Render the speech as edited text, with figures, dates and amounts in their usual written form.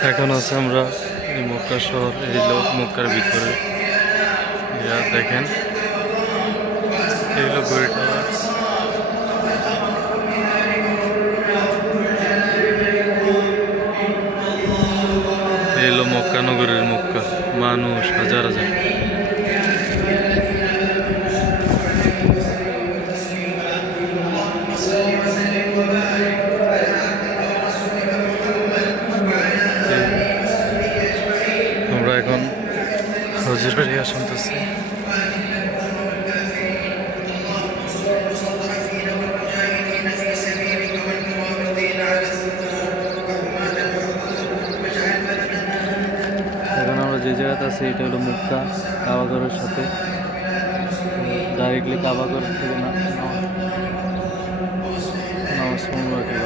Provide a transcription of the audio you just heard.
এখন আছে আমরা এই মক্কা শহর, এই হলো মক্কার ভিতরে। দেখেন এই হলো ঘড়ি টাওয়ার। এই হলো মক্কা নগরের মক্কা, মানুষ হাজার হাজার। আমরা এখন হজুর বাড়িয়া শুনতেছি। এখন আমরা যে জায়গাতে আছি এটা হলো মক্কা কাবাঘরের সাথে, ডাইরেক্টলি কাবাঘর থেকে নামাজ পড়বো।